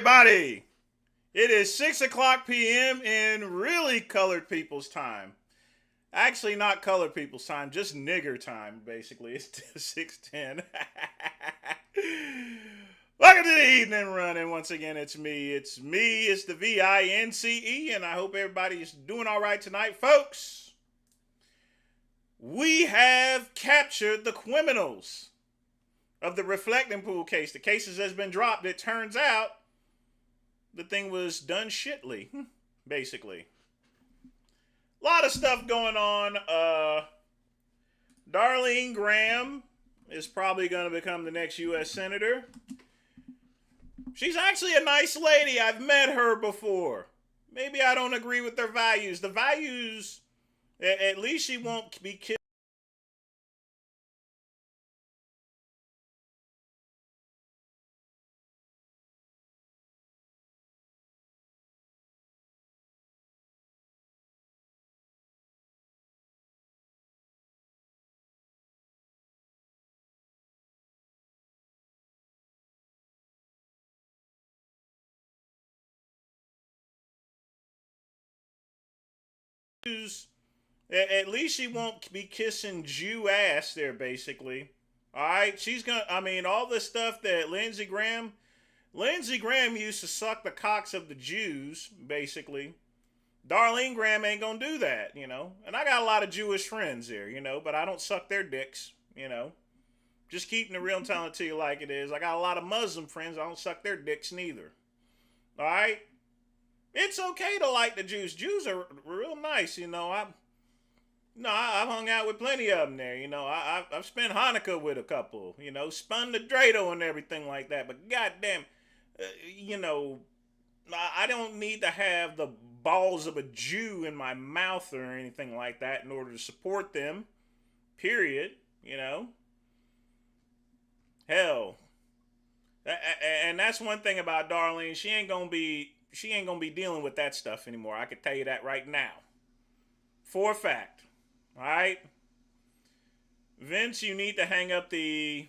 everybody. It is 6 o'clock p.m. in really colored people's time. Actually, not colored people's time, just nigger time, basically. It's 6:10. Welcome to the Evening Run, and once again, it's me. It's the VINCE, and I hope everybody is doing all right tonight. Folks, we have captured the criminals of the reflecting pool case. The cases has been dropped. It turns out the thing was done shitly, basically. A lot of stuff going on. Darlene Graham is probably going to become the next U.S. Senator. She's actually a nice lady. I've met her before. Maybe I don't agree with their values. The values, at least she won't be killed. At least she won't be kissing Jew ass there, basically. All right, she's gonna. I mean, all this stuff that Lindsey Graham used to suck the cocks of the Jews, basically. Darlene Graham ain't gonna do that, you know. And I got a lot of Jewish friends here, you know, but I don't suck their dicks, you know. Just keeping the real and telling it to you like it is. I got a lot of Muslim friends. I don't suck their dicks neither. All right. It's okay to like the Jews. Jews are real nice, you know. I've hung out with plenty of them there, you know. I've spent Hanukkah with a couple, you know, spun the dreidel and everything like that. But goddamn, you know, I don't need to have the balls of a Jew in my mouth or anything like that in order to support them. Period. You know. Hell. And that's one thing about Darlene. She ain't gonna be dealing with that stuff anymore. I can tell you that right now. For a fact. All right? Vince, you need to hang up the...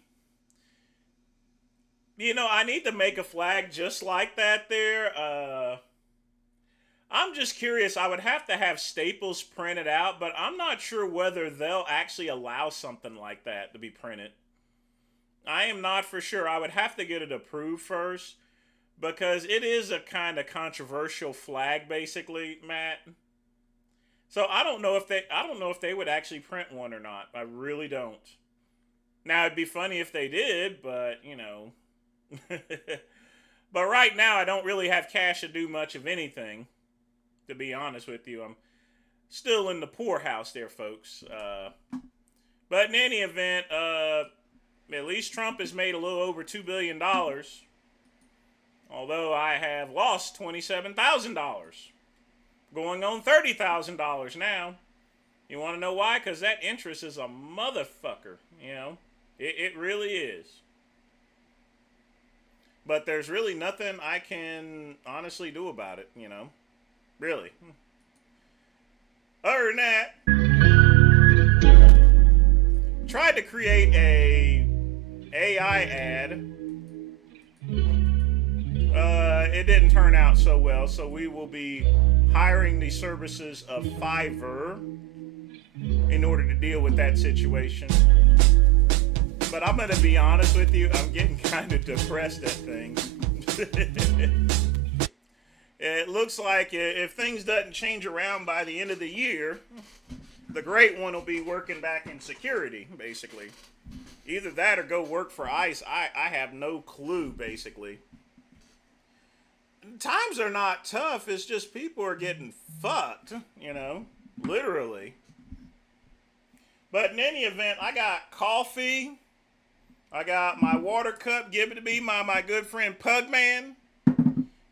You know, I need to make a flag just like that there. I'm just curious. I would have to have staples printed out, but I'm not sure whether they'll actually allow something like that to be printed. I am not for sure. I would have to get it approved first. Because it is a kind of controversial flag, basically, Matt. So I don't know if they would actually print one or not. I really don't. Now it'd be funny if they did, but you know. But right now I don't really have cash to do much of anything. To be honest with you, I'm still in the poorhouse there, folks. But in any event, at least Trump has made a little over $2 billion. Although I have lost $27,000. Going on $30,000 now. You want to know why? Because that interest is a motherfucker. You know? It really is. But there's really nothing I can honestly do about it, you know? Really. Other than that, tried to create a AI ad. It didn't turn out so well, so we will be hiring the services of Fiverr in order to deal with that situation. But I'm going to be honest with you, I'm getting kind of depressed at things. It looks like if things doesn't change around by the end of the year, the great one will be working back in security, basically. Either that or go work for ICE. I have no clue, basically. Times are not tough. It's just people are getting fucked, you know, literally. But in any event, I got coffee. I got my water cup given to me by my good friend Pugman.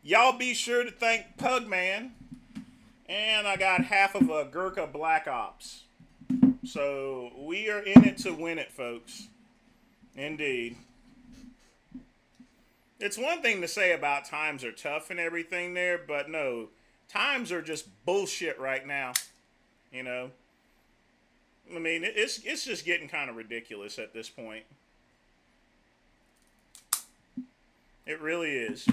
Y'all be sure to thank Pugman. And I got half of a Gurkha Black Ops. So we are in it to win it, folks. Indeed. It's one thing to say about times are tough and everything there, but no, times are just bullshit right now, you know. I mean, it's just getting kind of ridiculous at this point. It really is.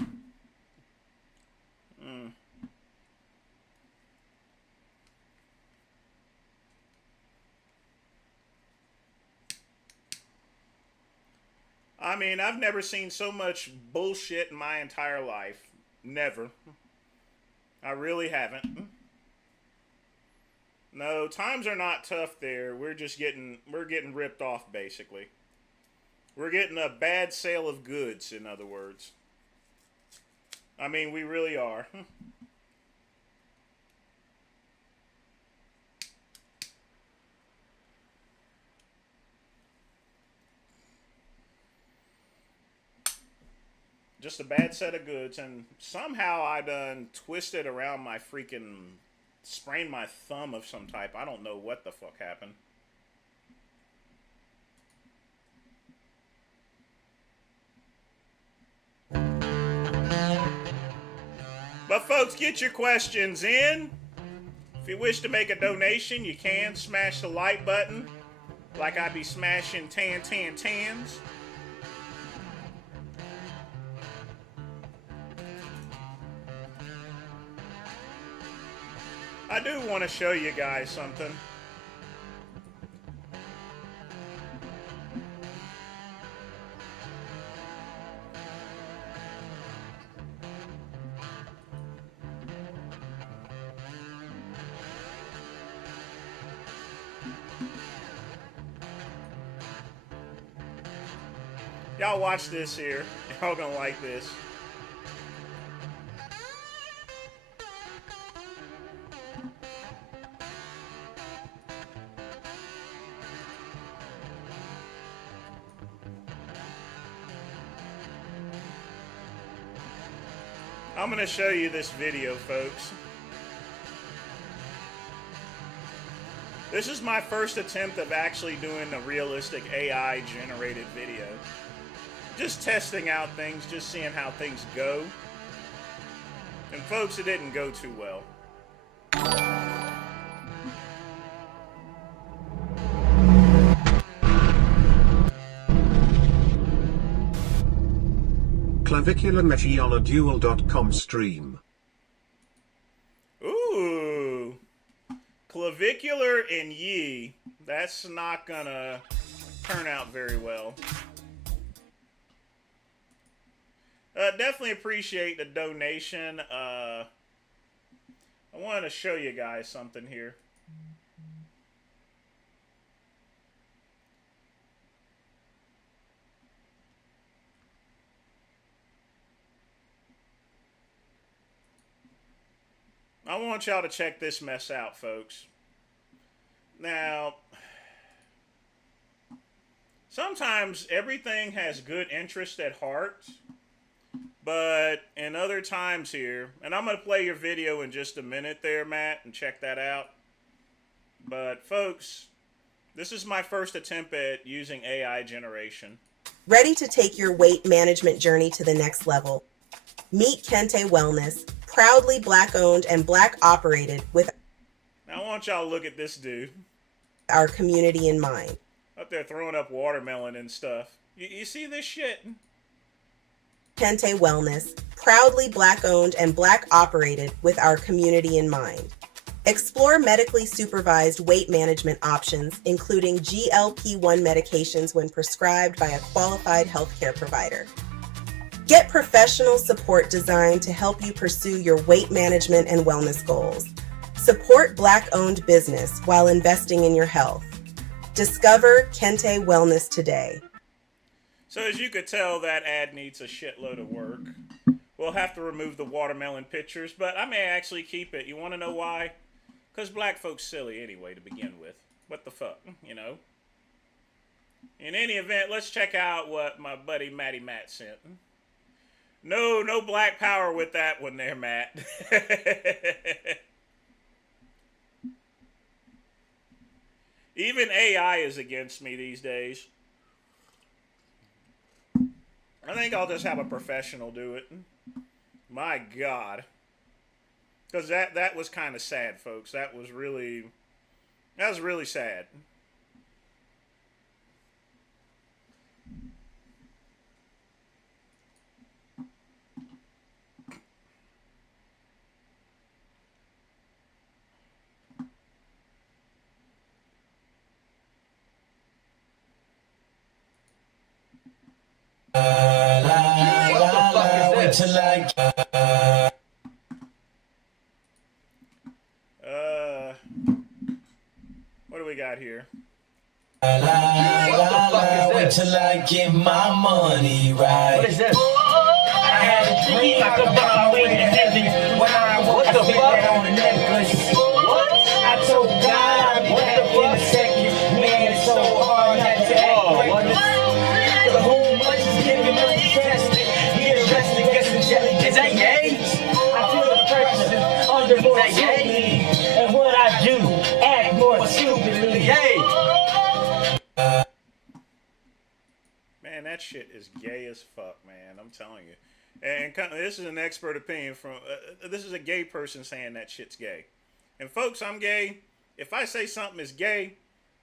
mean, I've never seen so much bullshit in my entire life. Never. I really haven't. No, times are not tough there. We're getting ripped off basically. We're getting a bad sale of goods, in other words. I mean, we really are. Just a bad set of goods, and somehow I done twisted around my freaking, sprained my thumb of some type. I don't know what the fuck happened. But folks, get your questions in. If you wish to make a donation, you can smash the like button, like I be smashing tans. I do want to show you guys something. Y'all watch this here. Y'all gonna like this. I'm gonna show you this video, folks. This is my first attempt of actually doing a realistic AI generated video. Just testing out things, just seeing how things go. And folks, it didn't go too well. Clavicular Meshi on a dual.com stream. Ooh. Clavicular and Yi. That's not gonna turn out very well. Definitely appreciate the donation. I wanted to show you guys something here. I want y'all to check this mess out, folks. Now, sometimes everything has good interest at heart, but in other times here, and I'm going to play your video in just a minute there, Matt, and check that out. But folks, this is my first attempt at using AI generation. Ready to take your weight management journey to the next level? Meet Kente Wellness, proudly Black-owned and Black-operated with Now I want y'all to look at this dude. Our community in mind. Up there throwing up watermelon and stuff. You see this shit? Kente Wellness, proudly Black-owned and Black-operated with our community in mind. Explore medically supervised weight management options, including GLP-1 medications when prescribed by a qualified healthcare provider. Get professional support designed to help you pursue your weight management and wellness goals. Support Black-owned business while investing in your health. Discover Kente Wellness today. So as you could tell, that ad needs a shitload of work. We'll have to remove the watermelon pictures, but I may actually keep it. You want to know why? Because black folks silly anyway to begin with. What the fuck, you know? In any event, let's check out what my buddy Matty Matt sent. No black power with that one there, Matt. Even AI is against me these days. I think I'll just have a professional do it. My God. Because that was kind of sad, folks. That was really sad. What the fuck is this? What do we got here? What the fuck is this? Till I get my money right. What is this? I had a dream I could buy away to heaven when I was what the fuck on the necklace. What? I told God I'd be back in a second. Man, it's so hard not to act reckless. The whole bunch is giving me tested. Get arrested, guess the jelly. Is that gay? I feel the pressure under more scrutiny. And what I do, act more stupidly. Yay! Man, that shit is gay as fuck, man. I'm telling you. And this is an expert opinion from. This is a gay person saying that shit's gay. And folks, I'm gay. If I say something is gay,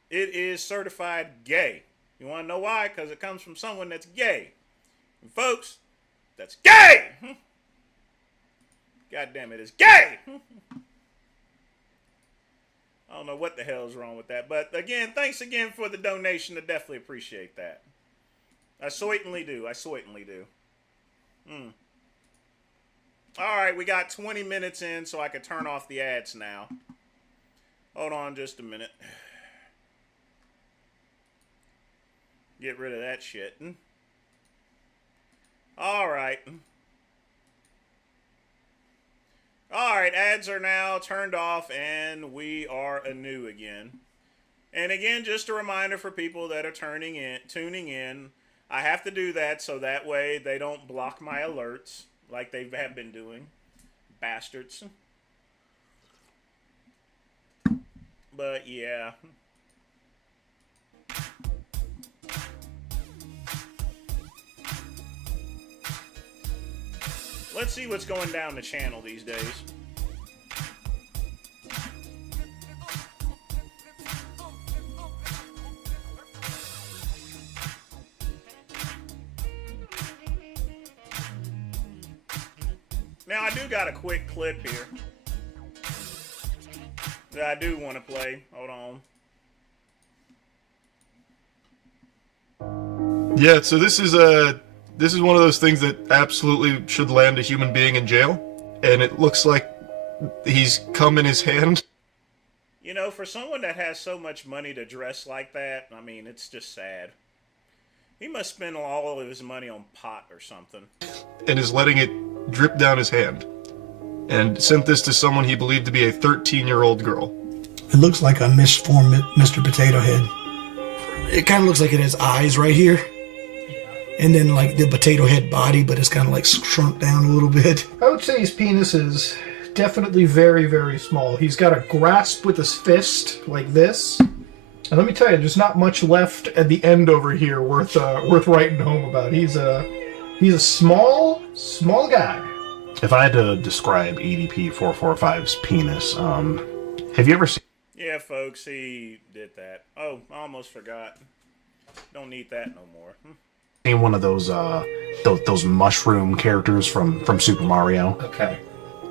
it is certified gay. You want to know why? Because it comes from someone that's gay. And folks, that's gay. God damn it, it's gay. I don't know what the hell is wrong with that. But again, thanks again for the donation. I definitely appreciate that. I certainly do. I certainly do. All right, we got 20 minutes in, so I can turn off the ads now. Hold on just a minute. Get rid of that shit. All right. All right, ads are now turned off, and we are anew again. And again, just a reminder for people that are tuning in, I have to do that so that way they don't block my alerts like they have been doing. Bastards. But yeah. Let's see what's going down the channel these days. Now, I do got a quick clip here that I do want to play. Hold on. Yeah, so this is one of those things that absolutely should land a human being in jail, and it looks like he's cum in his hand. You know, for someone that has so much money to dress like that, I mean, it's just sad. He must spend all of his money on pot or something. And is letting it drip down his hand. And sent this to someone he believed to be a 13-year-old girl. It looks like a misformed Mr. Potato Head. It kind of looks like it has eyes right here. And then like the potato head body, but it's kind of like shrunk down a little bit. I would say his penis is definitely very, very small. He's got a grasp with his fist like this. And let me tell you, there's not much left at the end over here worth writing home about. He's a small guy. If I had to describe EDP 445's penis, have you ever seen? Yeah, folks, he did that. Oh, I almost forgot. Don't need that no more. Seen one of those mushroom characters from Super Mario? Okay.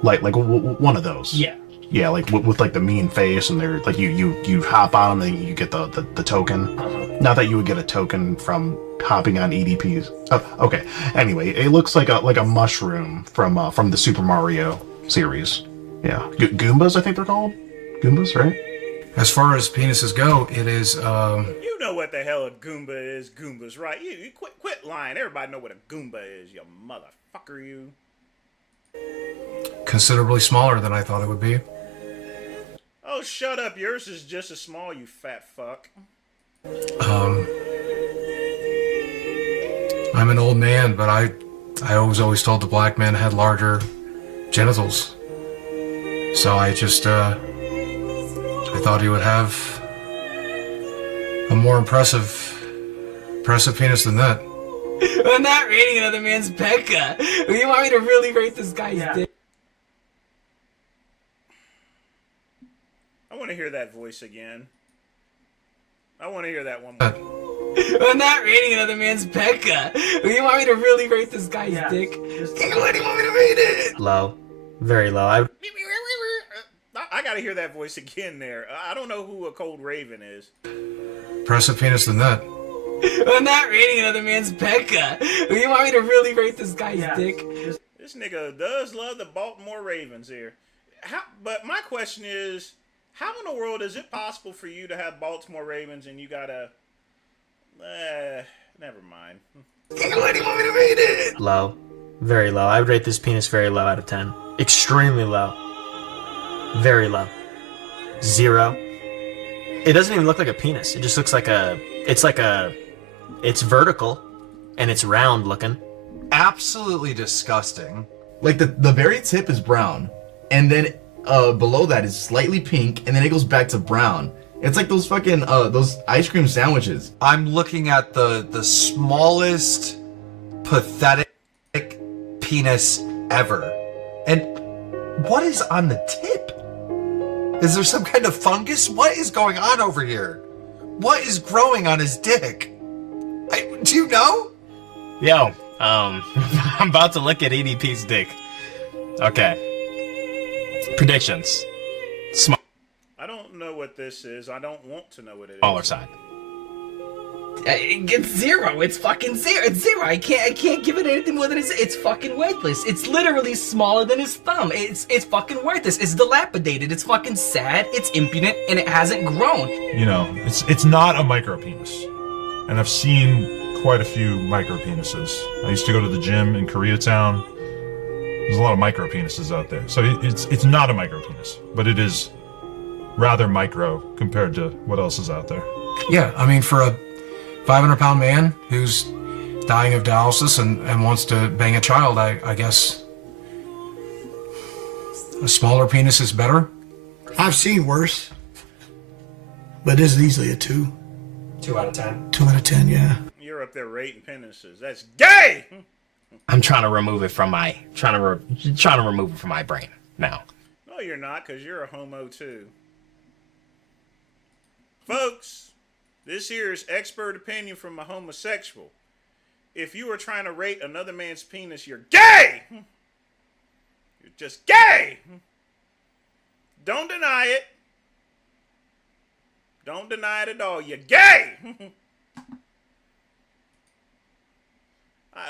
Like one of those. Yeah. Yeah, like with like the mean face, and they're like you hop on them and you get the token. Not that you would get a token from hopping on EDPs. Okay. Anyway, it looks like a mushroom from the Super Mario series. Yeah, Goombas, I think they're called. Goombas, right? As far as penises go, it is. You know what the hell a Goomba is, Goombas, right? You quit lying. Everybody know what a Goomba is, you motherfucker, you. Considerably smaller than I thought it would be. Oh, shut up. Yours is just as small, you fat fuck. I'm an old man, but I was always told the black man had larger genitals. So I just, I thought he would have a more impressive penis than that. I'm not rating another man's pecker. You want me to really rate this guy's dick? I want to hear that voice again. I want to hear that one more. I'm not rating another man's pecker. You want me to really rate this guy's dick? Why do you want me to rate it? Low. Very low. I gotta hear that voice again there. I don't know who a Cold Raven is. Impressive penis than that. I'm not rating another man's pecker. You want me to really rate this guy's dick? This nigga does love the Baltimore Ravens here. But my question is, how in the world is it possible for you to have Baltimore Ravens and you gotta... never mind. What do you want me to rate it? Low. Very low. I would rate this penis very low out of 10. Extremely low. Very low. 0. It doesn't even look like a penis. It just looks like a... It's vertical, and it's round looking. Absolutely disgusting. Like, the very tip is brown, and then below that is slightly pink, and then it goes back to brown. It's like those fucking, those ice cream sandwiches. I'm looking at the smallest, pathetic penis ever. And what is on the tip? Is there some kind of fungus? What is going on over here? What is growing on his dick? Do you know? Yo, I'm about to look at EDP's dick. Okay. Predictions. I don't know what this is. I don't want to know what it is. Smaller side. It's 0. It's fucking 0. It's 0. I can't give it anything more than it's fucking worthless. It's literally smaller than his thumb. It's fucking worthless. It's dilapidated. It's fucking sad. It's impudent, and it hasn't grown. You know, it's not a micro penis, and I've seen quite a few micro penises. I used to go to the gym in Koreatown. There's a lot of micro penises out there, so it's not a micro penis, but it is rather micro compared to what else is out there. Yeah, I mean, for a 500-pound man who's dying of dialysis and wants to bang a child, I guess a smaller penis is better. I've seen worse, but this is easily a 2. 2 out of 10. 2 out of 10, yeah. You're up there rating penises. That's gay! I'm trying to remove it from my trying to remove it from my brain now. No, you're not, because you're a homo too. Folks, this here is expert opinion from a homosexual. If you are trying to rate another man's penis, you're gay! You're just gay! Don't deny it. Don't deny it at all. You're gay!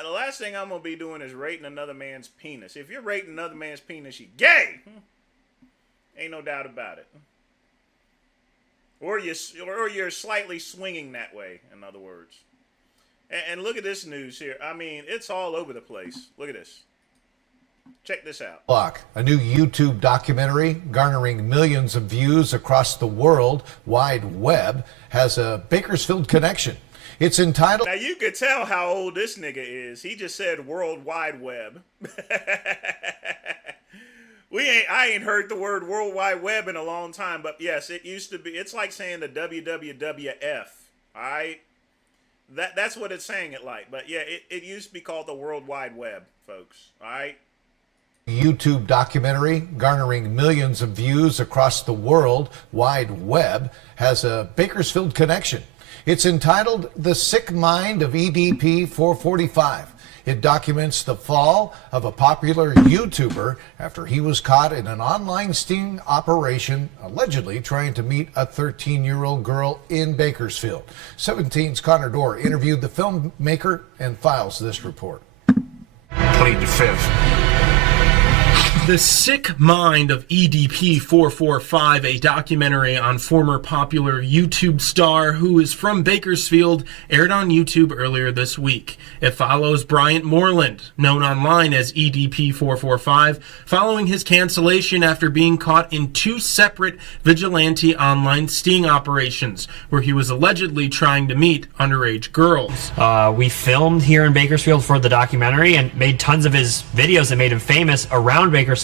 The last thing I'm going to be doing is rating another man's penis. If you're rating another man's penis, you're gay! Ain't no doubt about it. Or you're slightly swinging that way, in other words. And look at this news here. I mean, it's all over the place. Look at this. Check this out. A new YouTube documentary garnering millions of views across the world wide web has a Bakersfield connection. It's entitled... Now you could tell how old this nigga is. He just said World Wide Web. I ain't heard the word World Wide Web in a long time, but yes, it used to be. It's like saying the WWWF. All right, that's what it's saying it like. But yeah, it used to be called the World Wide Web, folks. All right. YouTube documentary garnering millions of views across the world wide web has a Bakersfield connection. It's entitled The Sick Mind of EDP 445. It documents the fall of a popular YouTuber after he was caught in an online sting operation, allegedly trying to meet a 13-year-old girl in Bakersfield. 17's Connor Dorr interviewed the filmmaker and files this report. Plead the fifth. The Sick Mind of EDP 445, a documentary on former popular YouTube star who is from Bakersfield, aired on YouTube earlier this week. It follows Bryant Moreland, known online as EDP 445, following his cancellation after being caught in 2 separate vigilante online sting operations, where he was allegedly trying to meet underage girls. We filmed here in Bakersfield for the documentary and made tons of his videos that made him famous around Bakersfield,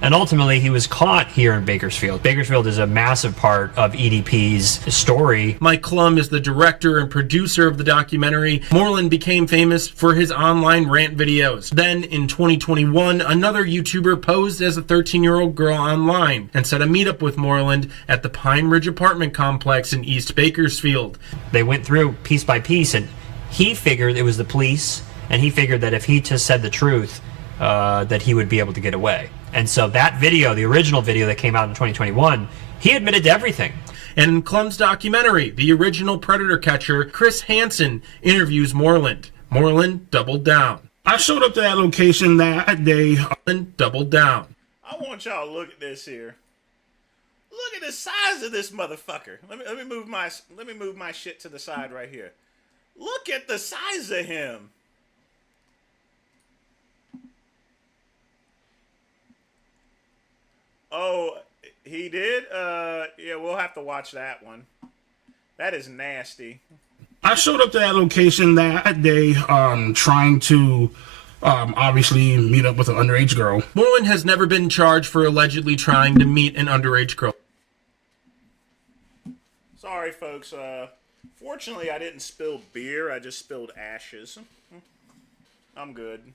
and ultimately he was caught here in Bakersfield. Bakersfield is a massive part of EDP's story. Mike Klum is the director and producer of the documentary. Moreland became famous for his online rant videos. Then, in 2021, another YouTuber posed as a 13-year-old girl online and set a meetup with Moreland at the Pine Ridge apartment complex in East Bakersfield. They went through piece by piece, and he figured it was the police, and he figured that if he just said the truth, that he would be able to get away. And so that video, the original video that came out in 2021, he admitted to everything. And in Clum's documentary, the original predator catcher, Chris Hansen, interviews Moreland. Moreland doubled down. I showed up to that location that day and doubled down. I want y'all to look at this here. Look at the size of this motherfucker. Let me move my shit to the side right here. Look at the size of him. Oh, he did? Yeah, we'll have to watch that one. That is nasty. I showed up to that location that day trying to obviously meet up with an underage girl. Moreland has never been charged for allegedly trying to meet an underage girl. Sorry, folks. Fortunately, I didn't spill beer. I just spilled ashes. I'm good.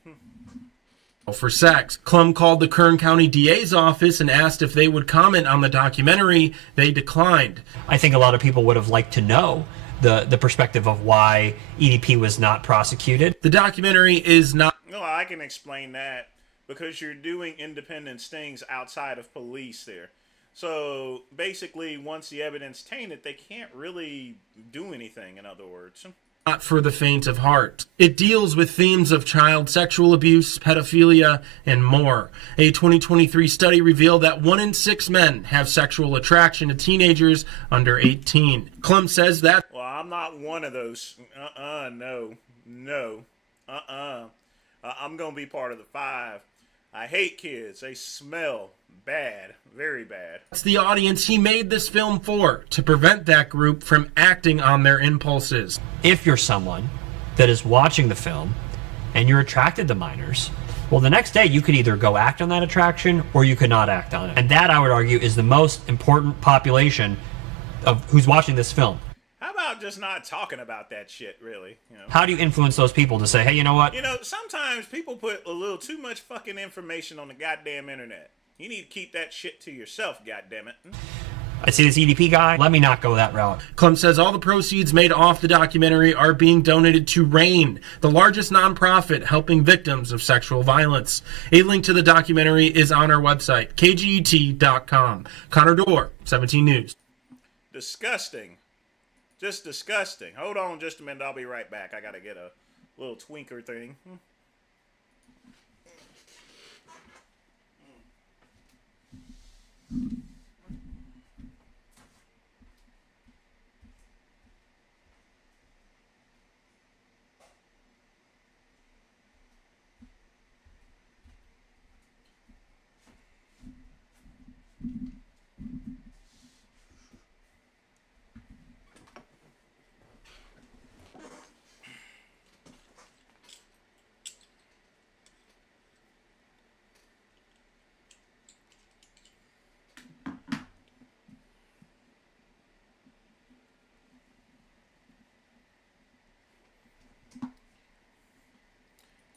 For sex. Clum called the Kern County DA's office and asked if they would comment on the documentary. They declined. I think a lot of people would have liked to know the perspective of why EDP was not prosecuted. The documentary is not... No, I can explain that because you're doing independent stings outside of police there. So basically, once the evidence tainted, they can't really do anything, in other words. Not for the faint of heart. It deals with themes of child sexual abuse, pedophilia, and more. A 2023 study revealed that 1 in 6 men have sexual attraction to teenagers under 18. Clum says that... Well, I'm not one of those. No. I'm going to be part of the 5. I hate kids. They smell bad. Very bad. That's the audience he made this film for, to prevent that group from acting on their impulses. If you're someone that is watching the film and you're attracted to minors, well, the next day you could either go act on that attraction or you could not act on it. And that, I would argue, is the most important population of who's watching this film. How about just not talking about that shit, really? You know? How do you influence those people to say, hey, you know what? You know, sometimes people put a little too much fucking information on the goddamn internet. You need to keep that shit to yourself, goddammit. I see this EDP guy. Let me not go that route. Clum says all the proceeds made off the documentary are being donated to RAIN, the largest nonprofit helping victims of sexual violence. A link to the documentary is on our website, kget.com. Connor Dorr, 17 News. Disgusting. Just disgusting. Hold on just a minute. I'll be right back. I gotta get a little twinker thing.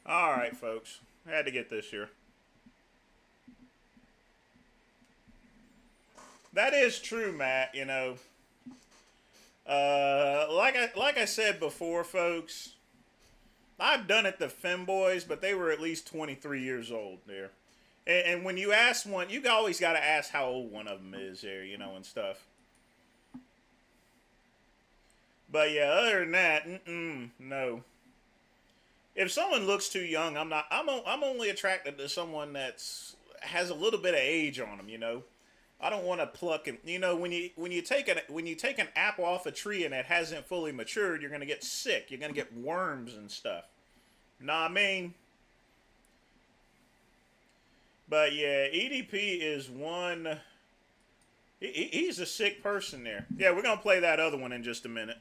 All right, folks. I had to get this here. That is true, Matt. You know, like I said before, folks, I've done it to femboys, but they were at least 23 years old there. And when you ask one, you always got to ask how old one of them is there, you know, and stuff. But yeah, other than that, no. If someone looks too young, I'm not. I'm only attracted to someone that's has a little bit of age on them. You know, I don't want to pluck and you know when you take an apple off a tree and it hasn't fully matured, you're gonna get sick. You're gonna get worms and stuff. Know what I mean? But yeah, EDP is one. He's a sick person there. Yeah, we're gonna play that other one in just a minute.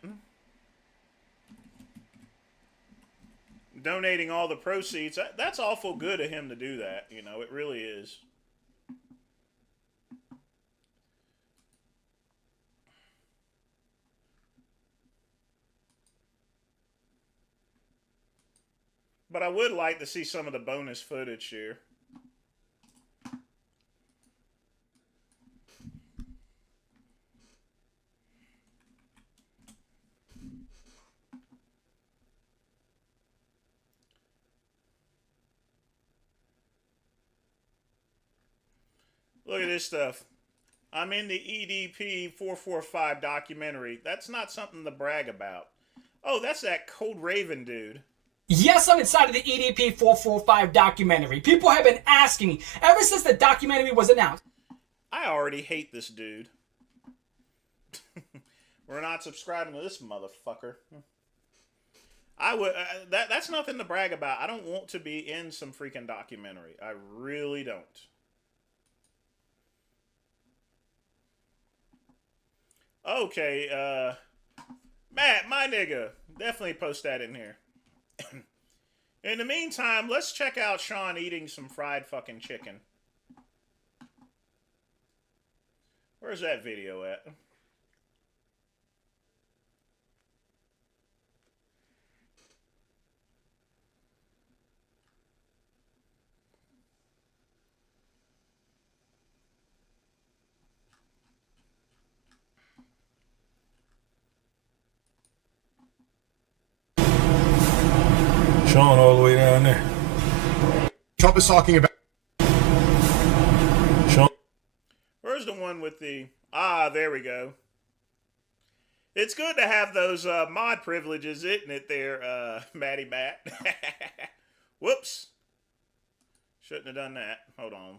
Donating all the proceeds, that's awful good of him to do that. You know, it really is. But I would like to see some of the bonus footage here. Look at this stuff. I'm in the EDP 445 documentary. That's not something to brag about. Oh, that's that Cold Raven dude. Yes, I'm inside of the EDP 445 documentary. People have been asking me ever since the documentary was announced. I already hate this dude. We're not subscribing to this motherfucker. I would. That's nothing to brag about. I don't want to be in some freaking documentary. I really don't. Okay, Matt, my nigga, definitely post that in here. In the meantime, let's check out Sean eating some fried fucking chicken. Where's that video at? Sean all the way down there. Trump is talking about. Sean. Where's the one with the... Ah, there we go. It's good to have those mod privileges, isn't it there, Matty Matt? Whoops. Shouldn't have done that. Hold on.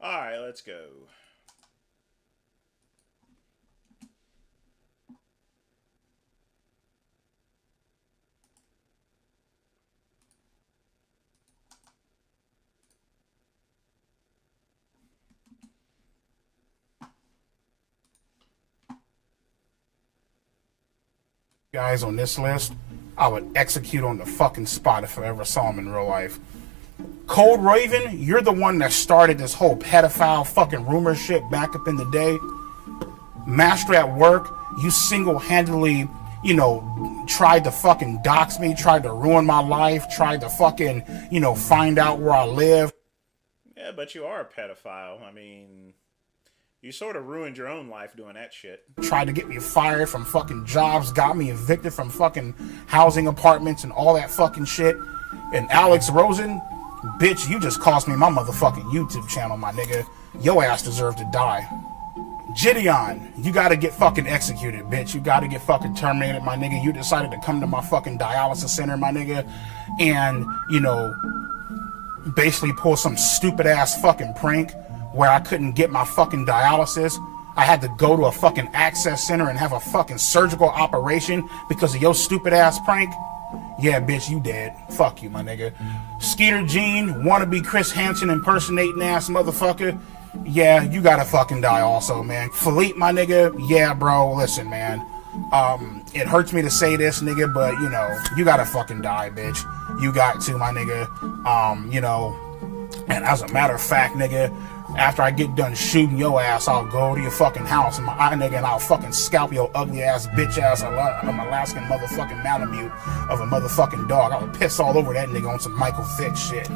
Alright, let's go. Guys on this list, I would execute on the fucking spot if I ever saw him in real life. Cold Raven, you're the one that started this whole pedophile fucking rumor shit back up in the day. Master at Work, you single-handedly, you know, tried to fucking dox me, tried to ruin my life, tried to fucking, you know, find out where I live. Yeah, but you are a pedophile. I mean, you sort of ruined your own life doing that shit. Tried to get me fired from fucking jobs, got me evicted from fucking housing apartments and all that fucking shit. And Alex Rosen, bitch, you just cost me my motherfucking YouTube channel, my nigga. Your ass deserved to die. Gideon, you gotta get fucking executed, bitch. You gotta get fucking terminated, my nigga. You decided to come to my fucking dialysis center, my nigga, and, you know, basically pull some stupid ass fucking prank where I couldn't get my fucking dialysis. I had to go to a fucking access center and have a fucking surgical operation because of your stupid ass prank. Yeah, bitch, you dead. Fuck you, my nigga. Skeeter Jean, wannabe Chris Hansen impersonating ass motherfucker. Yeah, you gotta fucking die also, man. Philippe, my nigga. Yeah, bro, listen, man. It hurts me to say this, nigga, but, you know, you gotta fucking die, bitch. You got to, my nigga. You know, and as a matter of fact, nigga, after I get done shooting your ass, I'll go to your fucking house and my eye, nigga, and I'll fucking scalp your ugly ass bitch ass Alaskan motherfucking Malamute of a motherfucking dog. I would piss all over that nigga on some Michael Vick shit.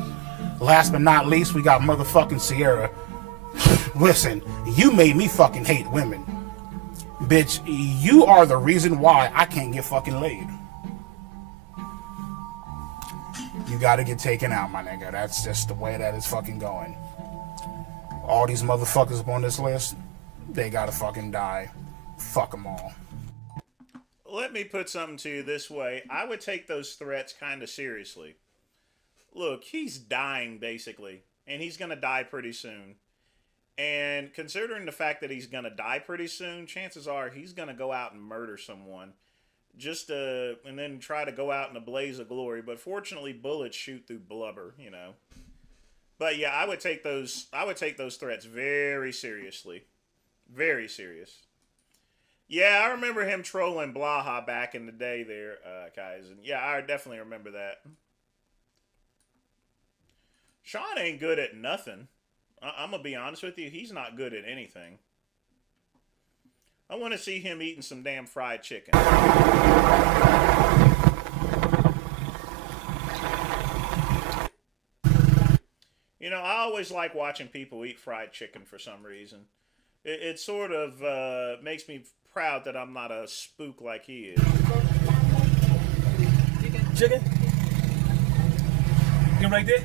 Last but not least, we got motherfucking Sierra. Listen, you made me fucking hate women. Bitch, you are the reason why I can't get fucking laid. You gotta get taken out, my nigga. That's just the way that is fucking going. All these motherfuckers up on this list, they gotta fucking die. Fuck them all. Let me put something to you this way. I would take those threats kind of seriously. Look, he's dying, basically. And he's gonna die pretty soon. And considering the fact that he's gonna die pretty soon, chances are he's gonna go out and murder someone. Just and then try to go out in a blaze of glory. But fortunately, bullets shoot through blubber, you know. But yeah, I would take those threats very seriously. Very serious. Yeah, I remember him trolling Blaha back in the day there, guys. And yeah, I definitely remember that. Sean ain't good at nothing. I'm going to be honest with you. He's not good at anything. I want to see him eating some damn fried chicken. You know, I always like watching people eat fried chicken for some reason. It sort of makes me proud that I'm not a spook like he is. Chicken? Chicken right there?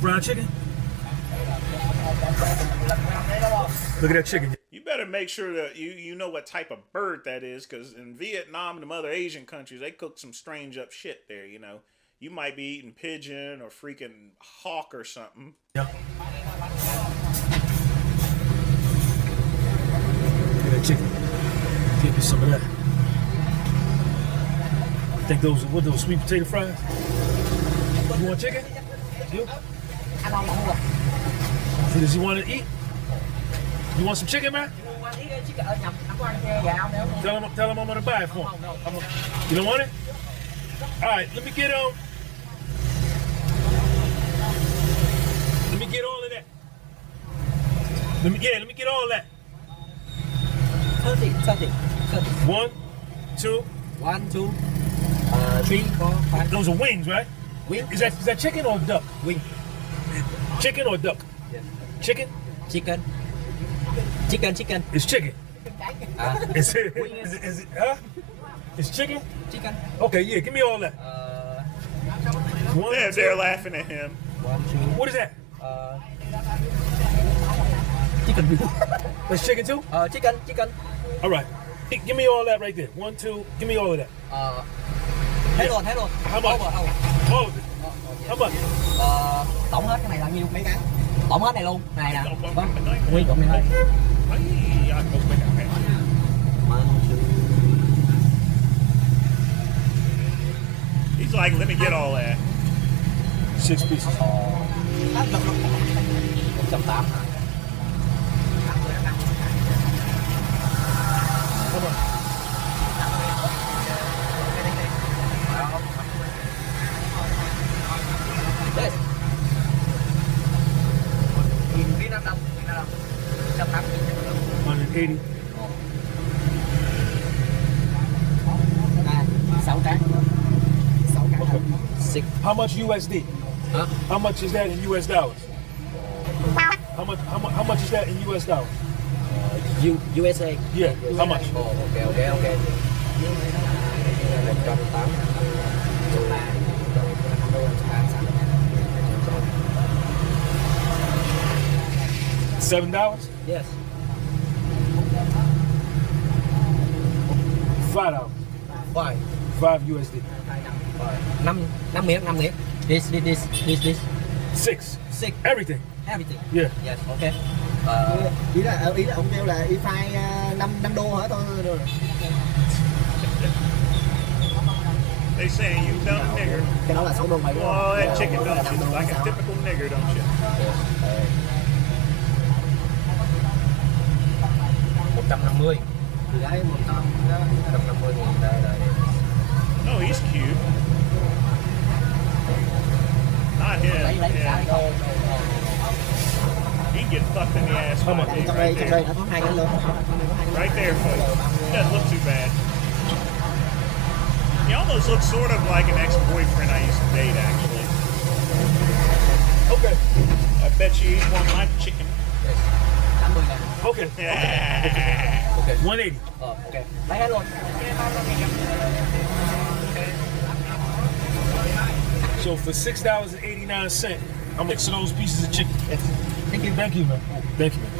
Fried chicken? Look at that chicken. You better make sure that you know what type of bird that is, because in Vietnam and them other Asian countries, they cook some strange up shit there, you know. You might be eating pigeon or freaking hawk or something. Yeah. Look at that chicken. Give me some of that. I think those sweet potato fries? You want chicken? You? Does he want to eat? You want some chicken, man? Tell him I'm gonna buy it for him. You don't want it? All right, let me get all of that. Let me get all that. 30. 1, 2. 1, 2, 3, 4, 5. Those are wings, right? Wing. Is that chicken or duck? Wing. Chicken or duck? Yes. Chicken? Chicken. It's chicken. Is it? Huh? It's chicken? Chicken. Okay, yeah, give me all that. They're laughing at him. 1, 2. What is that? Chicken. That's chicken too? Chicken. All right. Give me all that right there. 1, 2. Give me all of that. Hết rồi. How much? All of it. How much? Tổng hết cái này là nhiêu mấy cái? Tổng hết này luôn. Này nè. Vâng. Nguyên cộng này thôi. He's like, let me get all that. 6 pieces. 180. Come on. Yes. 180. 6 cái. 6 cái. Okay. How much USD? Huh? How much is that in US dollars? How much is that in US dollars? USA. Yeah. How much? Okay. 7 dollars? Yes. $5. Why? 5 USD. 5 miếng. This. 6. Everything. Everything. Yeah. Yes. Okay. Ý là ông kêu là y phai 5 đô hả thôi rồi. They saying you dumb nigger. Cái đó là 6 đô. Oh, that chicken don't you? Like a typical nigger, don't you? 150. Đấy 150 nghìn đây. No, he's cute. Not him. Yeah. He can get fucked in the ass by me right there. Right there, folks. He doesn't look too bad. He almost looks sort of like an ex-boyfriend I used to date, actually. Okay. I bet you he's one of my chicken. Okay. Okay. 180. Okay. Lấy hết luôn. So for $6.89, I'm mixing those pieces of chicken. Yes. Thank you, man. Thank you, man.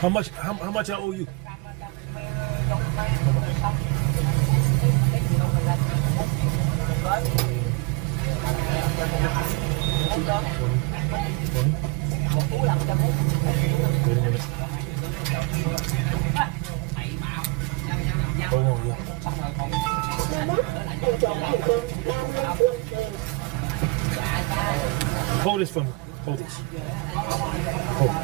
How much I owe you? Hold on, yeah. Hold this for me. Hold this. Hold it.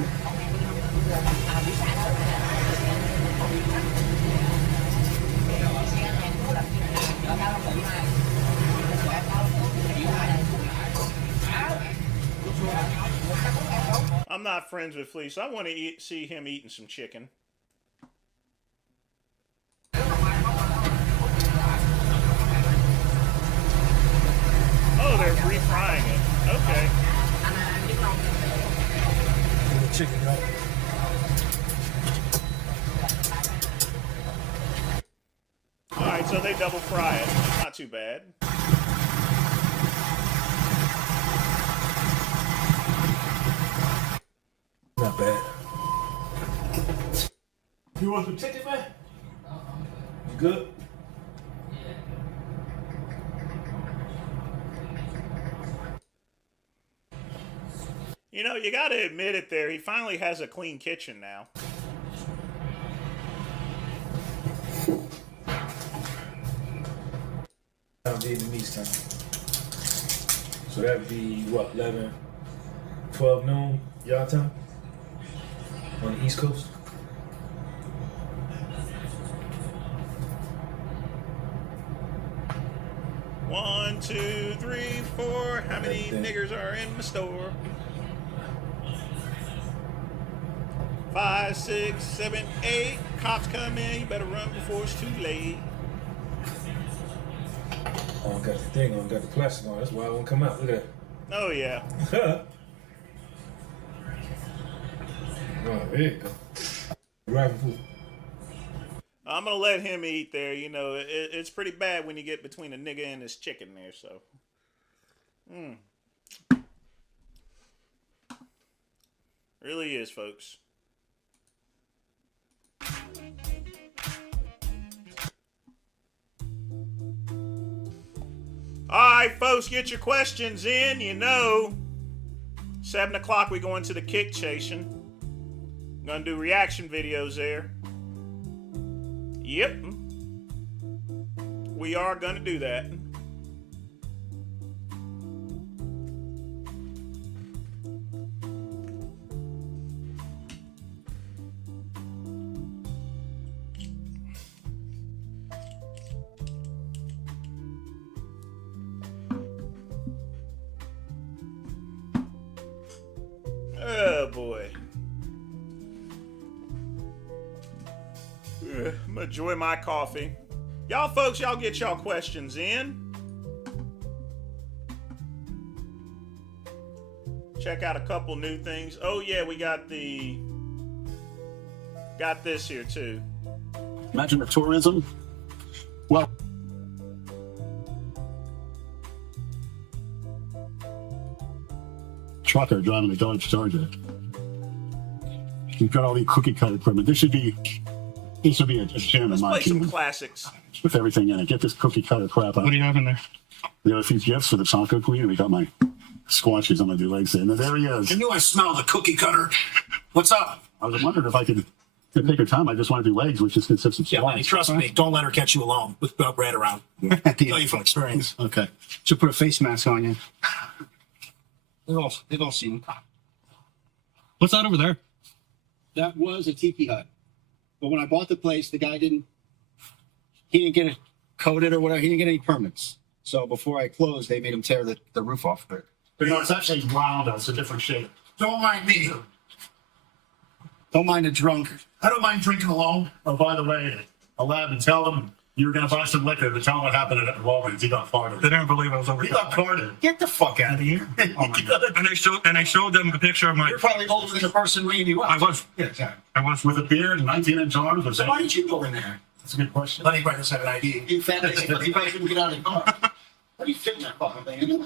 I'm not friends with Flea, so I want to see him eating some chicken. Oh, they're refrying it. Okay. chicken, bro. Alright, so they double fry it. Not too bad. Not bad. You want some chicken, man? You good? You know, you gotta admit it there. He finally has a clean kitchen now. Vietnamese time. So that'd be what, 11, 12 noon, y'all time? On the East Coast? One, two, three, four. How many niggers are in my store? 5, 6, 7, 8. Cops come in. You better run before it's too late. Oh, I got the thing on, got the plastic on. That's why I won't come out. Look at that. Oh, yeah. Oh, there you go. Driving food. I'm going to let him eat there. You know, it's pretty bad when you get between a nigga and his chicken there, so. Really is, folks. Alright, folks, get your questions in. You know, 7 o'clock we go into the kick chasing. Gonna do reaction videos there. Yep. We are gonna do that. Oh boy. I'm gonna enjoy my coffee. Y'all folks, y'all get y'all questions in. Check out a couple new things. Oh yeah, we got this here too. Imagine the tourism. Well, trucker driving a Dodge Charger. You've got all the cookie cutter equipment. This should be a gem in my Play some opinion. classics. With everything in it. Get this cookie cutter crap out. What do you have in there? We got a few gifts for the taco queen. We got my squashes on my two legs there. And there he is. I knew I smelled the cookie cutter. What's up? I was wondering if I could take her time. I just want to do legs, which just consists of Yeah, squash. honey, trust me. Don't let her catch you alone with Brad around. Tell you from experience. Okay. She'll put a face mask on you. They don't see you. What's that over there? That was a tiki hut. But when I bought the place, the guy didn't get it coated or whatever. He didn't get any permits. So before I closed, they made him tear the roof off of it. But no, it's actually round. It's a different shape. Don't mind me. Don't mind a drunk. I don't mind drinking alone. Oh, by the way, Aladdin, tell them you were going to buy some liquor, but tell them what happened at Walgreens. He got farted. They didn't believe I was over here. He got farted. Get the fuck out of here. Oh my God. And I showed them a picture of my... You're probably older than the person reading you up. I was. Yeah, exactly. I was with a beard and 19-inch arms. So why did you go in there? That's a good question. Lenny probably doesn't have an ID. You fat he probably couldn't get out of the car. How do you fit in that fucking thing?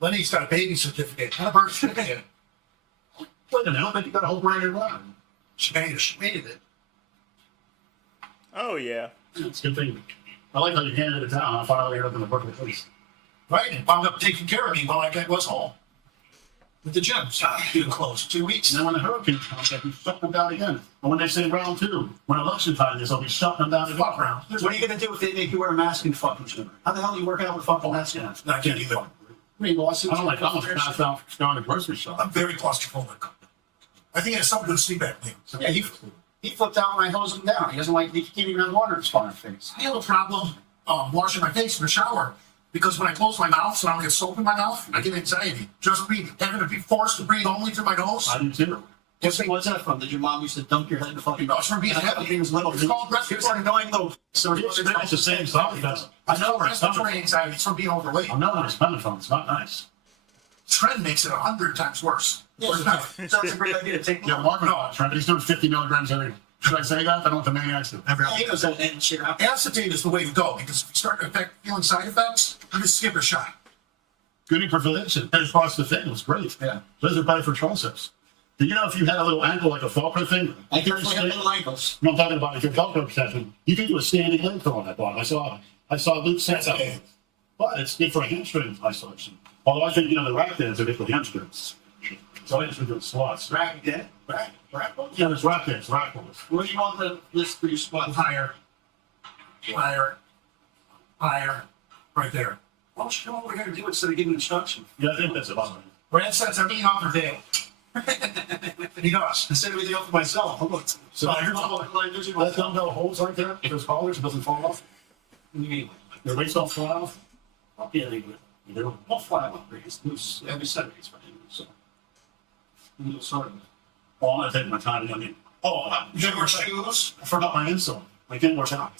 Lenny's got a baby certificate, not a birth certificate. Wait a minute, I bet you got a whole brand new line. She made it. Oh yeah. It's a good thing. I like how you handed it down. I finally ended up in the book of the police. Right, and wound up taking care of me while I was home. With the gym. Getting close. 2 weeks. And then when the hurricane comes, they'll be shutting them down again. And when they say round two, when election time is, they'll be shutting them down again. Fuck round. What are you going to do if they make you wear a mask in fucking gym? How the hell do you work out with a fucking mask on? I can't do that. I mean, lawsuits. I don't like I'm passed out going to the grocery shop. I'm very claustrophobic. I think it has something to do with sleep apnea. Yeah, he flipped out when I hosed him down. He doesn't like, he can't even have water in his fucking face. I have a problem washing my face in the shower because when I close my mouth, so I don't get soap in my mouth, I get anxiety. Just breathing. Having to be forced to breathe only through my nose. I do too. What's that from? Did your mom used to dunk your head in the fucking... No, it's from being heavy. He was little. It's called respiratory annoying little... So it's the same stuff. I know respiratory anxiety. It's from being overweight. I know where it's coming from. It's not nice. Trend makes it 100 times worse. Sounds a great idea. Take Yeah, Marvin Hawes, right? He's doing 50 milligrams every. Should I say that? I don't want the maniacs to. He knows that and shit out. Acetate is the way to go because if you start feeling side effects, you just skip a shot. Good for prevention. And across the thing was great. Yeah. Those are better for triceps. Do you know if you had a little ankle like a Velcro thing? I definitely have little ankles. No, I'm talking about if you're Velcro protection. You can do a standing leg curl on that bottom. I saw Luke set up. But it's good for a hamstring isolation. Although I think, the rack dance are good for hamstrings. So I just been doing squats. Rack dead? Rack? Yeah, there's rack dance, rack pulls. Where do you want the list for your squat? Higher. Right there. Why don't you know what we're going to do instead of giving instruction? Yeah, I think that's about it. Brad says I'm eating off her day. He goes, instead of eating off for myself. So that dumbbell holds right there. If there's collars, it doesn't fall off. What do you mean? Your waist don't fly off. Yeah, they do. You do? Won't fly off. It's loose. Every Saturday it's fine. So, a little sort of. Oh, I take my time. You wear shoes? I forgot my insole. I can't work out.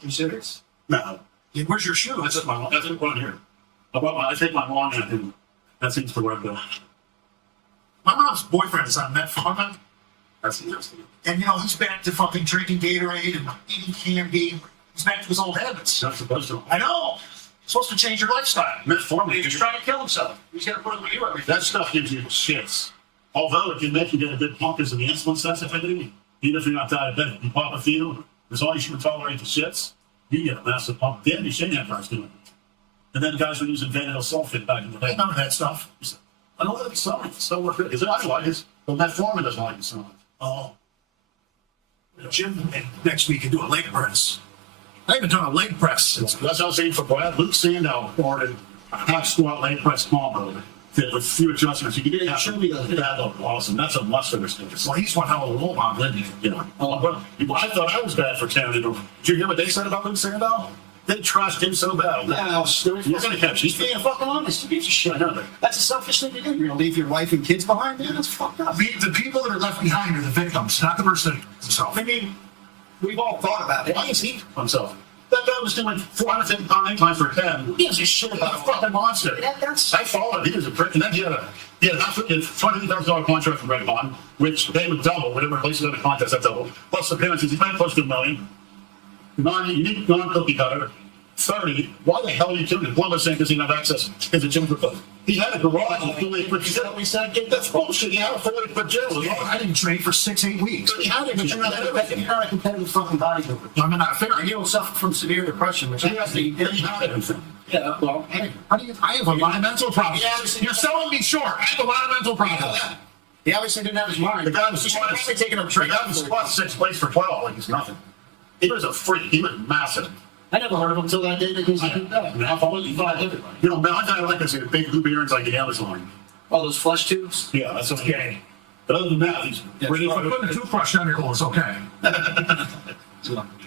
You serious? No. Where's your shoe? That's it one here. I take my long and that seems to work though. My mom's boyfriend is on metformin. That's interesting. And he's back to fucking drinking Gatorade and eating candy. He's back to his old habits. Not supposed to. I know. Supposed to change your lifestyle. Metformin. He's trying to kill himself. He's gonna put it with you every day. That stuff gives you shits. Although it can make you get a good pump as an insulin sensitivity, even if you're not diabetic. You pop a fetal, as long as you can tolerate the shits, you get a massive pump. The Andy Shanahan guys doing it. And then guys were using vanilla sulfate back in the day. None of that stuff. I know that it's still worth it. Because otherwise, but metformin doesn't like it so much. Oh. The gym next week can do a leg press. I haven't done a leg press. That's what I was saying for Brad. Luke Sandow ordered a half squat leg press combo with a few adjustments. You can get show me that look awesome. That's a muscular stiff. Well, he's one hell of a role model, isn't he? I thought I was bad for counting him. Did you hear what they said about Luke Sandow? They trashed him so bad. Yeah, you're gonna catch. He's being fucking honest. He gives a shit. I know that. That's a selfish thing to do. You're gonna leave your wife and kids behind, man. That's fucked up. The people that are left behind are the victims, not the person himself. I mean, we've all thought about it. Why is he himself? That guy was doing 450-pound incline for 10. Who gives a shit about a fucking monster? I followed him. He was a prick. And then he had a $20,000 contract from Red Bond, which they would double. Whatever places in the contest, that doubled. Plus appearances. He played close to $1 million. Unique non-cookie cutter. 30. Why the hell are you doing it? Plumber saying because he didn't have access to the gym for He had a garage with 48-foot gym. We said, that's bullshit. He had a 48-foot gym. I didn't train for 6-8 weeks. He had it, but you're not a competitive fucking bodybuilder. I mean, I figure you don't suffer from severe depression, which he had it. Yeah, well, hey, I have a lot of mental problems. You're selling me short. I have a lot of mental problems. He obviously didn't have his mind. The guy was taking him training. The guy was sixth place for 12, like he's nothing. He was a freak. He was massive. I never heard of him until that day that he's like, I've always thought everybody. Man, I kind of like this big loopy earrings like the Amazon. All those flush tubes? Yeah, that's okay. But other than that, he's ready for putting a toothbrush down your hole. It's okay.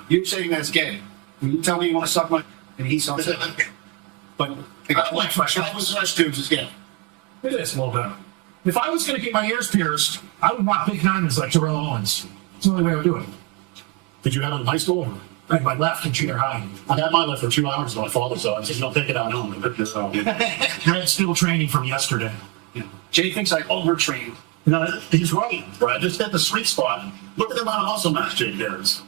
You're saying that's gay. When you tell me you want to suck my and he sucks it. But I like flush tubes is gay. It is a little bit. If I was going to get my ears pierced, I would want big diamonds like Terrell Owens. It's the only way I would do it. Did you have it in high school? Like my left in junior high. I had mine left for 2 hours with my father, so I said, take it out home. Red still training from yesterday. Yeah. Jay thinks I overtrained. No, he's right, Brad. Just hit the sweet spot. Look at the amount of muscle mass Jay carries.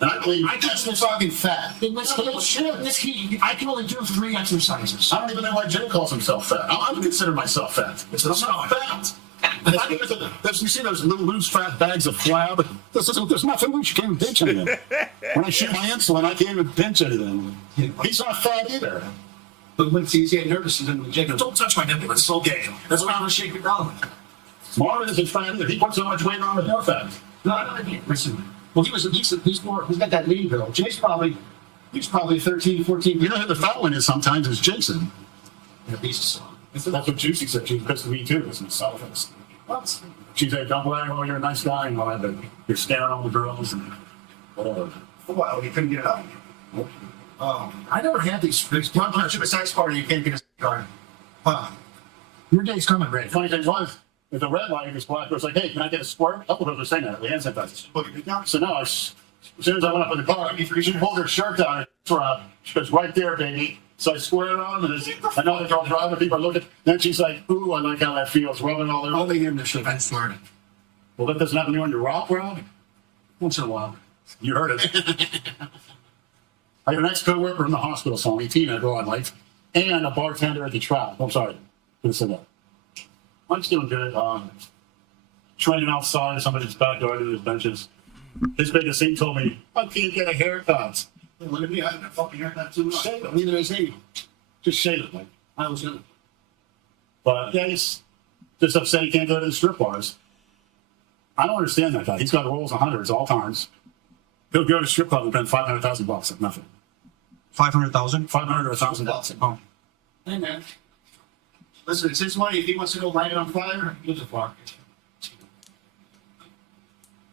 And I believe I just was fucking fat. I can only do 3 exercises. I don't even know why Jay calls himself fat. I would consider myself fat. I'm not fat. You see those little loose fat bags of flab? There's nothing loose. You can't even pinch anything. When I shoot my insulin, I can't even pinch anything. He's not fat either. But when he's getting nervous, he's in the gym. Don't touch my nipple. It's so gay. That's why I'm going to shake your down. Marvin isn't fat either. He puts so much weight on with more fat. No, listen. Well, he's got that lean girl. Jay's probably 13, 14. You know who the fat one is sometimes is Jason. Yeah, he's a son. That's what Juicy said. She's pissed at me too. It's selfish. She said, don't worry, well, you're a nice guy and all that, but you're staring on the girls and whatever. Well, you couldn't get it up. I never had these blood pressure at a sex party. You can't get a card. Your day's coming, Ray. Funny thing was, if the red light is black, it was like, hey, can I get a squirt? A couple of girls were saying that. The hand sanitizer. So now, as soon as I went up in the car, she pulled her shirt down. around. She goes, right there, baby. So I square on him, and another girl driving, people are looking. Then she's like, ooh, I like how that feels, rubbing all over. Only him to show that started. Well, that doesn't happen to you on your rock, bro? Once in a while. You heard it. I have an ex-co-worker in the hospital, saw me, Tina, a girl I liked, and a bartender at the trap. I'm sorry. Could have said that. I'm just doing good. Training outside somebody's backyard in his benches. His biggest thing told me, I can't get a haircut. Look at me, I haven't a fucking haircut too much. Shave it. Neither is he. Just shave it, like. I was gonna. But yeah, he's just upset he can't go to the strip bars. I don't understand that guy. He's got rolls of hundreds all times. He'll go to strip club and spend $500,000 like nothing. 500,000? 500 or 1,000 bucks. Oh. Hey man. Listen, it's his money. If he wants to go light it on fire, he'll just walk. It's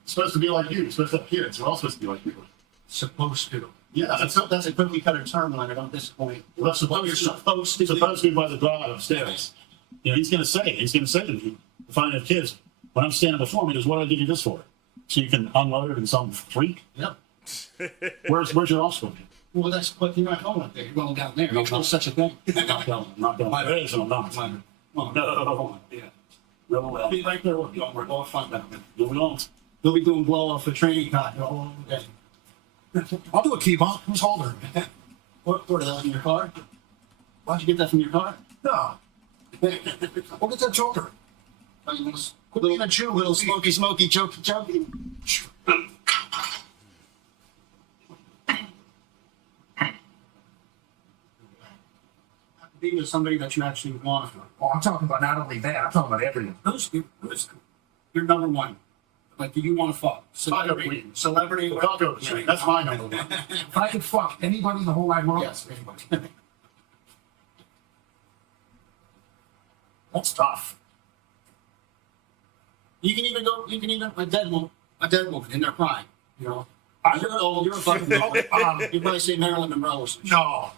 supposed to be like you. It's supposed to have kids. We're all supposed to be like you. Supposed to. Yeah, that's a cookie cutter term line at this point. Well, that's supposed you're supposed to. Supposed to be by the god upstairs. You know, he's going to say to me, if I have kids, when I'm standing before me, what do I give you this for? So you can unload it in some freak? Yep. Where's your offspring? Well, that's what you're not going up there. You're going down there. No such a thing. Not going. Not going. My days, I'm not. No. Yeah. No, be right there with you. We're all fun down there. No, we don't. They'll be doing blow off the training cotton all day. I'll do a key bump. Who's holding? What the hell in your car? Why'd you get that from your car? No. We'll get that choker. Quit being a Jew, little smoky, chokey. Being with somebody that you actually want. Oh, I'm talking about not only that, I'm talking about everything. You're number one. Like, do you want to fuck? Celebrity. Yeah. That's my number one. If I could fuck anybody in the whole wide world, yes, anybody. That's tough. You can even a dead woman in their prime, you know. You're old, you're a fucking you probably say Marilyn Monroe. No.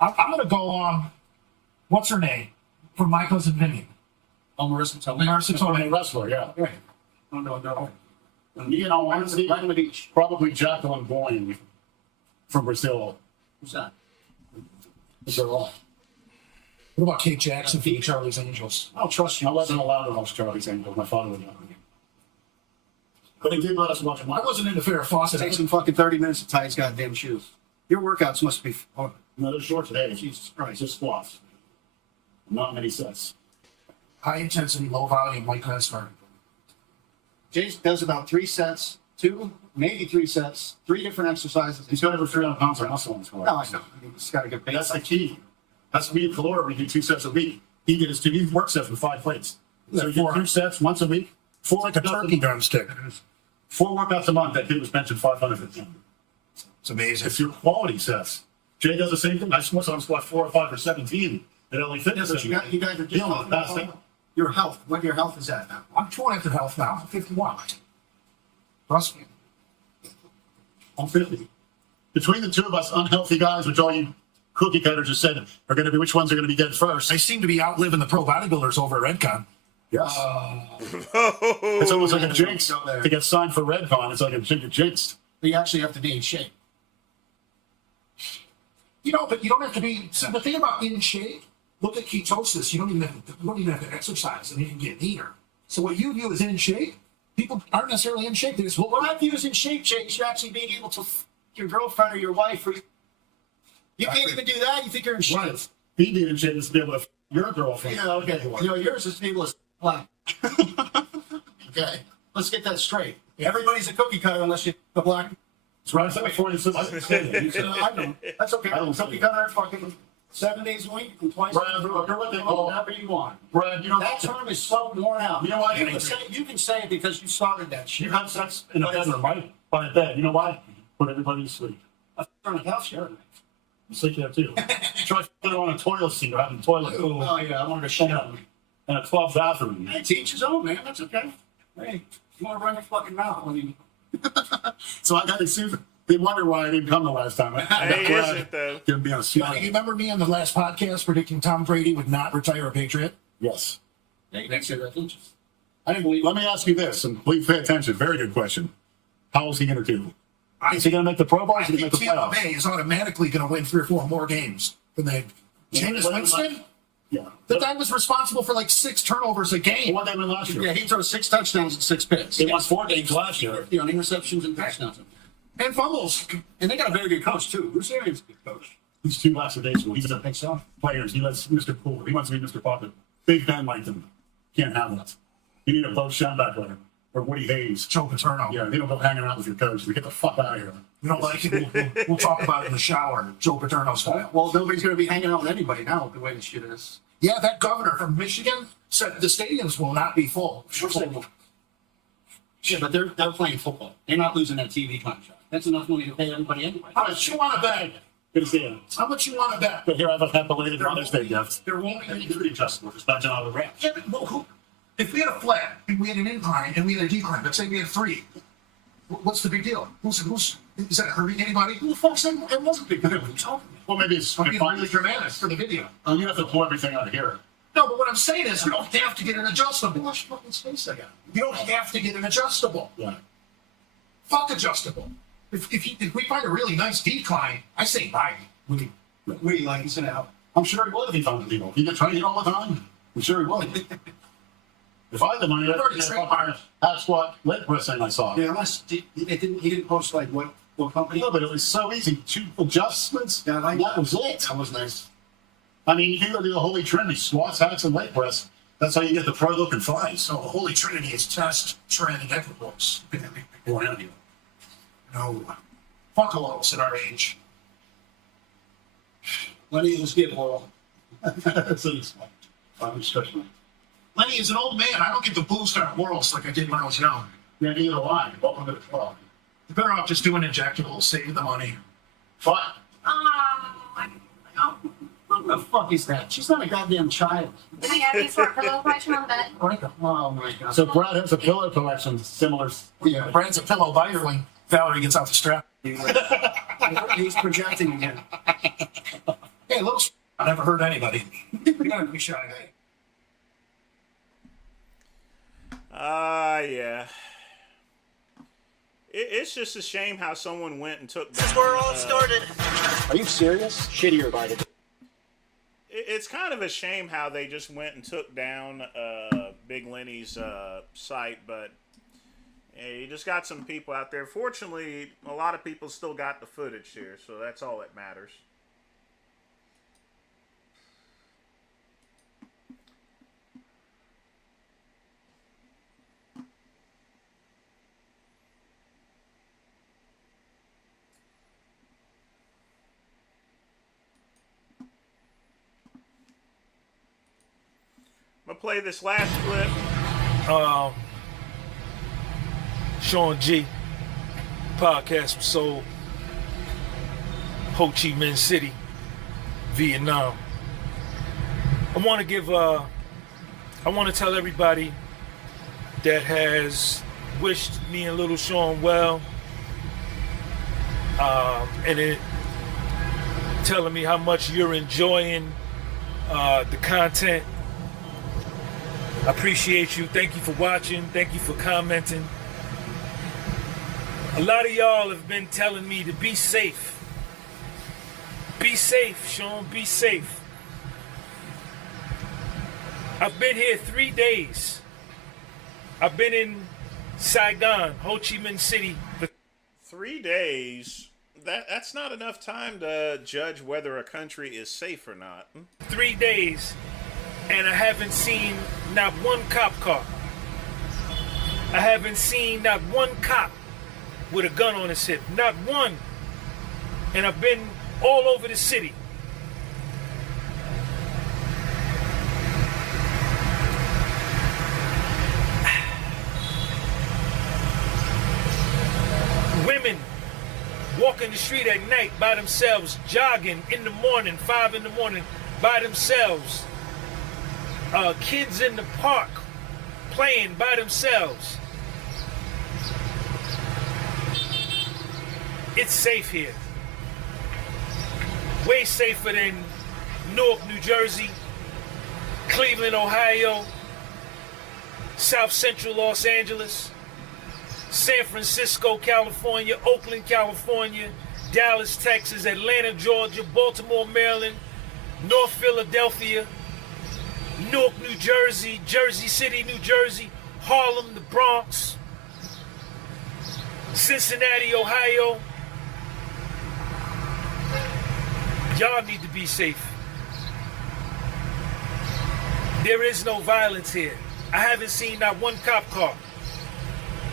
I'm gonna go on, what's her name? From My Cousin Vinny. Oh, Marissa Tomei, wrestler, yeah. Right. No. You know, honestly, probably Jacqueline Boyne from Brazil. Who's that? They're all. What about Kate Jackson from Charlie's Angels? I'll trust you. I wasn't allowed to watch Charlie's Angels. My father would not. But he did let us watch them. I wasn't into Farrah Fawcett. It takes him fucking 30 minutes to tie his goddamn shoes. Your workouts must be. Oh, no, they're short today. Jesus Christ. Just squats. Not many sets. High intensity, low volume, Mike Hensler. Jay does about 3 sets, 2, maybe 3 sets, 3 different exercises. He's got over 300 pounds of muscle in his core. No, I know. He's got to get big. That's the key. That's me and Kalora. We do 2 sets a week. He did his 2 work sets with 5 plates. So you do 2 sets once a week. 4 like a turkey drumstick. 4 workouts a month. That kid was benching 550. It's amazing. It's your quality sets. Jay does the same thing. I squat 4 or 5 or 17. It only fitness. Yeah, but you guys are dealing with that. Your health. What your health is at now? I'm 20 after health now. I'm 51. Trust me. I'm 50. Between the 2 of us unhealthy guys, which all you cookie cutters just said are going to be which ones are going to be dead first. They seem to be outliving the pro bodybuilders over at Redcon. Yes. It's almost like a jinx to get signed for Redcon. It's like a jinxed. You actually have to be in shape. You know, but you don't have to be. So the thing about in shape, look at ketosis. You don't even have to exercise, and you can get leaner. So what you view as in shape, people aren't necessarily in shape. They just what I view as in shape, Jake, is you actually being able to your girlfriend or your wife. Or you can't even do that. You think you're in shape. Right. Being in shape is to be able to your girlfriend. Yeah, okay. You know, yours is to be able to black. Okay, let's get that straight. Everybody's a cookie cutter unless you're the black. That's right. I know. That's okay. Cookie cutter, fucking 7 days a week and twice. Brad, whatever you want. Brad, you know that term is so worn out. You know why? You can say it because you started that shit. You have sex in a bedroom, right? By a bed. You know why? Put everybody to sleep. I'm trying to house share. You sleep there too. Try putting on a toilet seat or having a toilet. Oh yeah, I wanted to shut up. And a 12 bathroom. Hey, to each his own, man. That's okay. Hey, you want to run your fucking mouth when you. So I got to see. They wonder why I didn't come the last time. Hey, is it though? You remember me on the last podcast predicting Tom Brady would not retire a Patriot? Yes. Yeah, you didn't say that, didn't you? I didn't believe. Let me ask you this, and please pay attention. Very good question. How is he going to do? Is he going to make the Pro Bowl? Or is he I going to think make the Tampa playoffs? Bay is automatically going to win 3 or 4 more games than they. Jameis Winston? Yeah. The guy was responsible for like 6 turnovers a game. What they win last year? Yeah, he throws 6 touchdowns and 6 picks. He won 4 games last year. You know, interceptions and touchdowns. And fumbles. And they got a very good coach, too. Bruce Arians is a good coach. He's too lackadaisical. He doesn't think so. Players. He lets Mr. Cooler. He wants to be Mr. Pocket. Big Ben liked him. Can't handle it. You need a post shot back player. Or Woody Hayes. Joe Paterno. Yeah, they don't go hanging out with your coach. They get the fuck out of here. You don't like it? We'll talk about it in the shower. Joe Paterno style. Well, nobody's going to be hanging out with anybody now, the way the shit is. Yeah, that governor from Michigan said the stadiums will not be full. Sure they will. Yeah, but they're playing football. They're not losing that TV contract. That's enough money to pay everybody anyway. How much you want to bet? Good to see you. How much you want to bet? But here I have a belated Mother's Day gift. There won't be any Pretty adjustable. Just bunching all the ramps. Yeah, but well, if we had a flat and we had an incline and we had a decline, let's say we had 3, what's the big deal? Who's is that hurting anybody? Who the fuck said it wasn't big deal? What are you talking about? Well, maybe it's really dramatic for the video. You have to pull everything out of here. No, but what I'm saying is, you don't have to get an adjustable. How much fucking space I got? You don't have to get an adjustable. Yeah. Fuck adjustable. If we find a really nice decline, I say buy it. We like to out. I'm sure he would if he found a deal. He gets traded all the time. I'm sure he would. If I had the money, I'd already trade half squat leg press thing I saw. Yeah, unless he didn't post like what company. No, but it was so easy. 2 adjustments. Yeah, like that was it. That was nice. I mean, you can go do the Holy Trinity: squats, hacks, and leg press. That's how you get the pro look and fly. So the Holy Trinity is test, trend, and equipoise. No. Fuck all of us at our age. Lenny was getting oral. Lenny is an old man. I don't get the boost on worlds like I did when I was young. Yeah, neither do I. Welcome to the club. You're better off just doing injectables, saving the money. Fine. What the fuck is that? She's not a goddamn child. I got these for a pillow collection on the bed. Oh my god. So Brad has a pillow collection similar. Yeah, Brad's a pillow buyerling. Valerie gets out the strap. He's projecting again. Hey, little I never hurt anybody. You gotta be shy. Yeah. It's just a shame how someone went and took. This is where it all started. Are you serious? Shittier by the. It's kind of a shame how they just went and took down Big Lenny's site, but you just got some people out there. Fortunately, a lot of people still got the footage here, so that's all that matters. I'm gonna play this last clip. Sean G. Podcast from Seoul, Ho Chi Minh City, Vietnam. I want to tell everybody that has wished me and Little Sean well, and it telling me how much you're enjoying the content. I appreciate you. Thank you for watching. Thank you for commenting. A lot of y'all have been telling me to be safe. Be safe, Sean. Be safe. I've been here 3 days. I've been in Saigon, Ho Chi Minh City. 3 days? That's not enough time to judge whether a country is safe or not. 3 days, and I haven't seen not one cop car. I haven't seen not one cop with a gun on his hip. Not one. And I've been all over the city. Women walking the street at night by themselves, jogging in the morning, 5 in the morning, by themselves. Kids in the park playing by themselves. It's safe here. Way safer than Newark, New Jersey, Cleveland, Ohio, South Central Los Angeles, San Francisco, California, Oakland, California, Dallas, Texas, Atlanta, Georgia, Baltimore, Maryland, North Philadelphia, Newark, New Jersey, Jersey City, New Jersey, Harlem, the Bronx, Cincinnati, Ohio. Y'all need to be safe. There is no violence here. I haven't seen not one cop car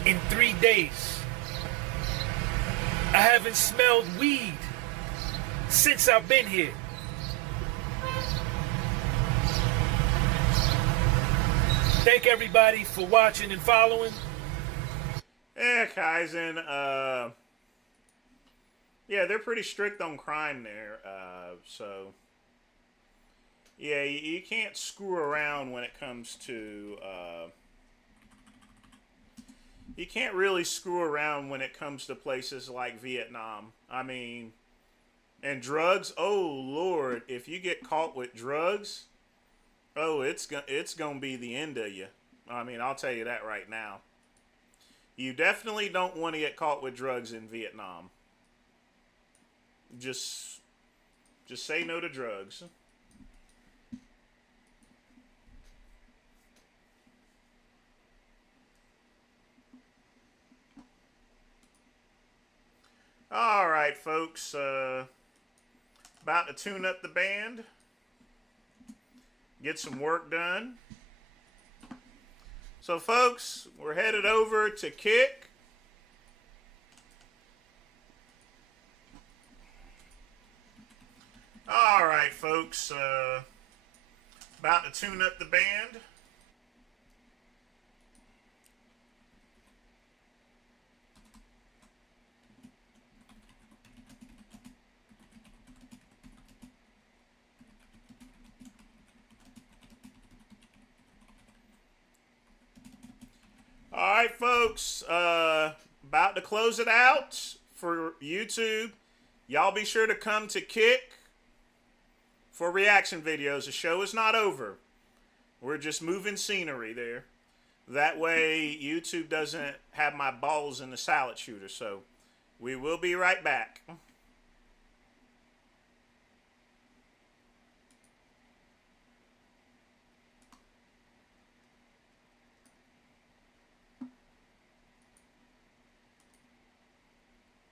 in 3 days. I haven't smelled weed since I've been here. Thank everybody for watching and following. Yeah, Kaizen, yeah, they're pretty strict on crime there, so yeah, you can't screw around when it comes to, you can't really screw around when it comes to places like Vietnam. I mean, and drugs, oh Lord, if you get caught with drugs, oh, it's gonna be the end of you. I mean, I'll tell you that right now. You definitely don't want to get caught with drugs in Vietnam. Just say no to drugs. All right, folks. About to tune up the band. Get some work done. So, folks, we're headed over to Kick. All right, folks. About to tune up the band. All right, folks, about to close it out for YouTube. Y'all be sure to come to Kick for reaction videos. The show is not over. We're just moving scenery there. That way, YouTube doesn't have my balls in the salad shooter. So, we will be right back.